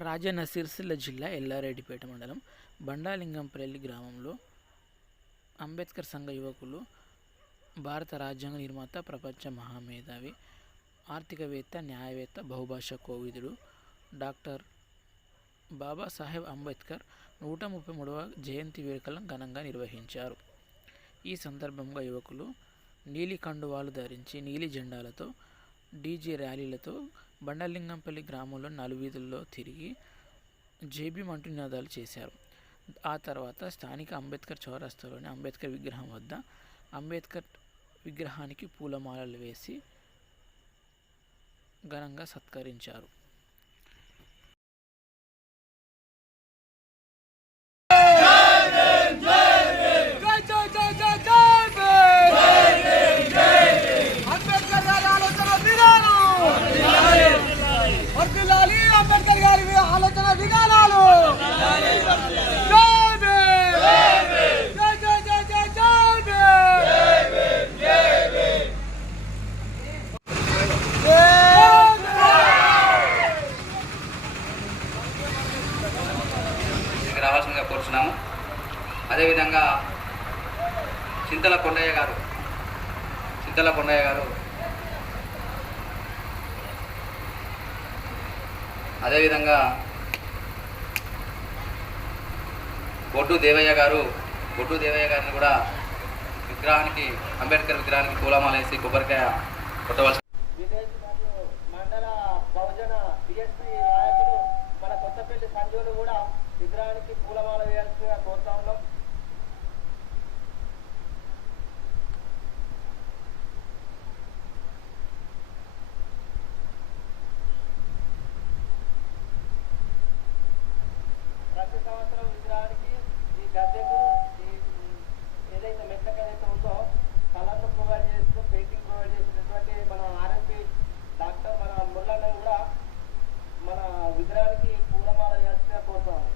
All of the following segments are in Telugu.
రాజన్న సిరిసిల్ల జిల్లా ఎల్లారెడ్డిపేట మండలం బండాలింగంపల్లి గ్రామంలో అంబేద్కర్ సంఘ యువకులు భారత రాజ్యాంగ నిర్మాత ప్రపంచ మహామేధావి ఆర్థికవేత్త న్యాయవేత్త బహుభాషా కోవిదుడు డాక్టర్ బాబాసాహెబ్ అంబేద్కర్ నూట ముప్పై మూడవ జయంతి వేడుకలను ఘనంగా నిర్వహించారు. ఈ సందర్భంగా యువకులు నీలి కండువాలు ధరించి నీలి జెండాలతో డీజే ర్యాలీలతో బండలింగంపల్లి గ్రామంలో నలువీధుల్లో తిరిగి జేబీ మంటూ నినాదాలు చేశారు. ఆ తర్వాత స్థానిక అంబేద్కర్ చౌరస్తాలోని అంబేద్కర్ విగ్రహం వద్ద అంబేద్కర్ విగ్రహానికి పూలమాలలు వేసి ఘనంగా సత్కరించారు. కొండయ్య గారు. చింతల కొండయ్య గారు. అదేవిధంగా బొడ్డు దేవయ్య గారు బొడ్డు దేవయ్య గారిని కూడా విగ్రహానికి అంబేద్కర్ విగ్రహానికి పూలమాల వేసి కొబ్బరికాయ కొట్టవలసి విగ్రహానికి పూలమాల వేయాల్సిందిగా కోరుతా ఉన్నాం ప్రతి సంవత్సరం విగ్రహానికి ఈ గద్దెకు ఈ ఏదైతే మెత్తక ఏదైతే ఉందో కలర్ను ప్రొవైడ్ చేస్తూ పెయింటింగ్ ప్రొవైడ్ చేసినటువంటి మన ఆర్ఎంపి డాక్టర్ మన మురళన్న కూడా మన విగ్రహానికి పూలమాల వేయాల్సిందిగా కోరుతాము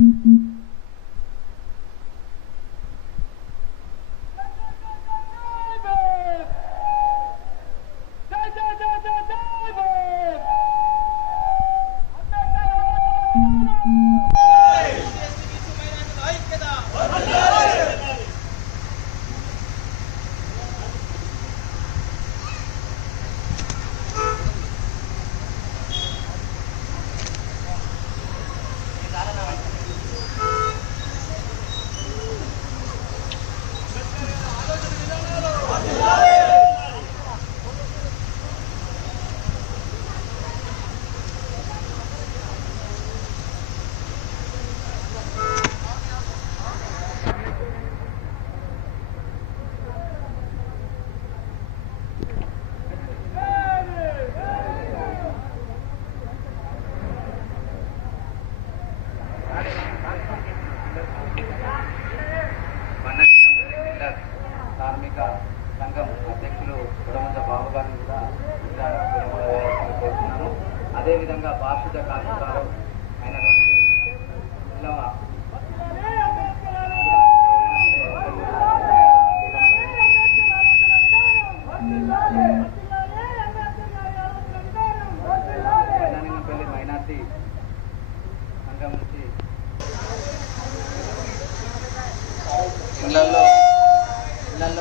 జై సంఘం అధ్యక్షులు గుడమంద బాబు గారిని కూడా విగ్రహ పూలమాల వేయాల్సిందిగా అదేవిధంగా పారిశుద్ధ కార్మికురాలు అయినటువంటి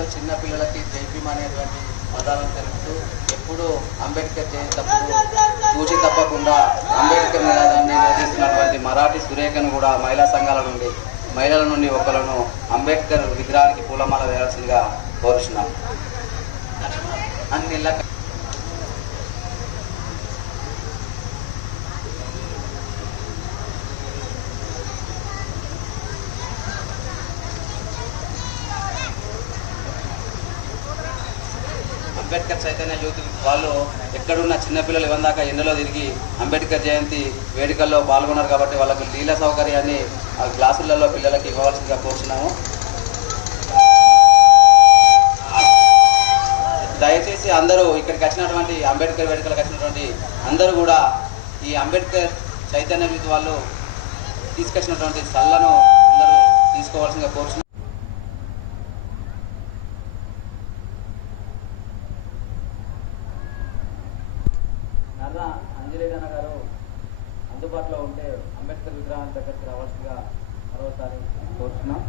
ఇళ్ళలో చిన్న పిల్లలకి జైభీమ్ అనేటువంటి పదాలను తెలుపుతూ ఎప్పుడూ అంబేద్కర్ జయంతప్పుడు పూజ తప్పకుండా అంబేద్కర్ నినాదాన్ని నిర్వహిస్తున్నటువంటి మరాఠీ సురేఖను కూడా మహిళా సంఘాల నుండి మహిళల నుండి ఒకరును అంబేద్కర్ విగ్రహానికి పూలమాల వేయాల్సిందిగా కోరుచున్నాం అన్ని అంబేద్కర్ చైతన్య యూత్ వాళ్ళు ఎక్కడున్న చిన్నపిల్లలు ఇవ్వందాక ఎండలో తిరిగి అంబేద్కర్ జయంతి వేడుకల్లో పాల్గొన్నారు కాబట్టి వాళ్ళకు నీళ్ళ సౌకర్యాన్ని ఆ క్లాసులలో పిల్లలకి ఇవ్వవలసిందిగా కోరుతున్నాము దయచేసి అందరూ ఇక్కడికి వచ్చినటువంటి అంబేద్కర్ వేడుకలకు వచ్చినటువంటి అందరూ కూడా ఈ అంబేద్కర్ చైతన్య యూత్ వాళ్ళు తీసుకొచ్చినటువంటి సల్లను అందరూ తీసుకోవాల్సిందిగా కోరుతున్నాం నర్ర అంజలిగన్న గారు అందుబాటులో ఉంటే అంబేద్కర్ విగ్రహం దగ్గరికి రావాల్సిందిగా మరోసారి కోరుతున్నాం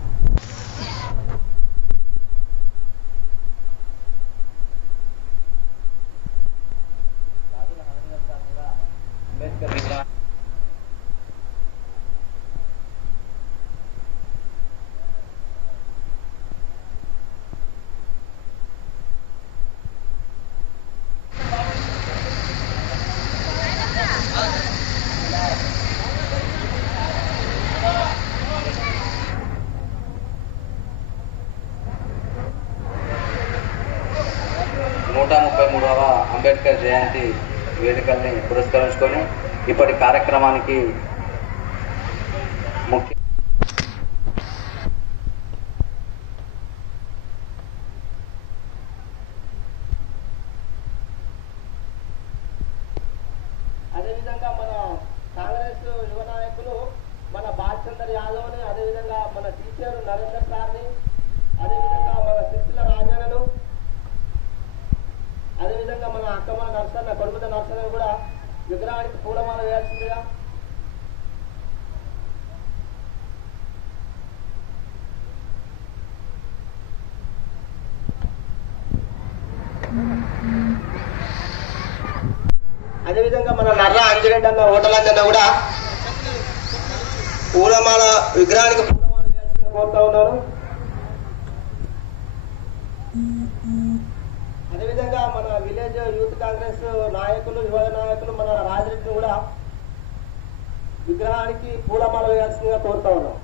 రాజుల నరేంద్ర సార్ కూడా అంబేద్కర్ విగ్రహం నూట ముప్పై మూడవ అంబేద్కర్ జయంతి వేడుకల్ని పురస్కరించుకొని ఇప్పటి కార్యక్రమానికి ముఖ్య అదేవిధంగా మన కాంగ్రెస్ యువ నాయకులు మన బాలచందర్ యాదవ్ని అదేవిధంగా మన టీచర్ నరేందర్ సార్ని అదేవిధంగా మన శిశుల రాజాలను అదేవిధంగా మన నా కొడుకుతో కొడుకుత కూడా విగ్రహానికి పూలమాల వేయాల్సిందిగా. అదేవిధంగా మన నర్ర అంజిరెడ్డి అన్న హోటల్ అంజన్న కూడా పూలమాల విగ్రహానికి పూలమాల వేయాల్సిందిగా కోరుతా ఉన్నారు. అదేవిధంగా విలేజ్ యూత్ కాంగ్రెస్ నాయకులు యువ నాయకులు మన రాజరెడ్డిని కూడా విగ్రహానికి పూలమాల వేయాల్సిందిగా కోరుతా ఉన్నాం.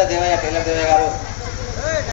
కొడమంజ దేవయ్య టైలర్ దేవయ్య గారు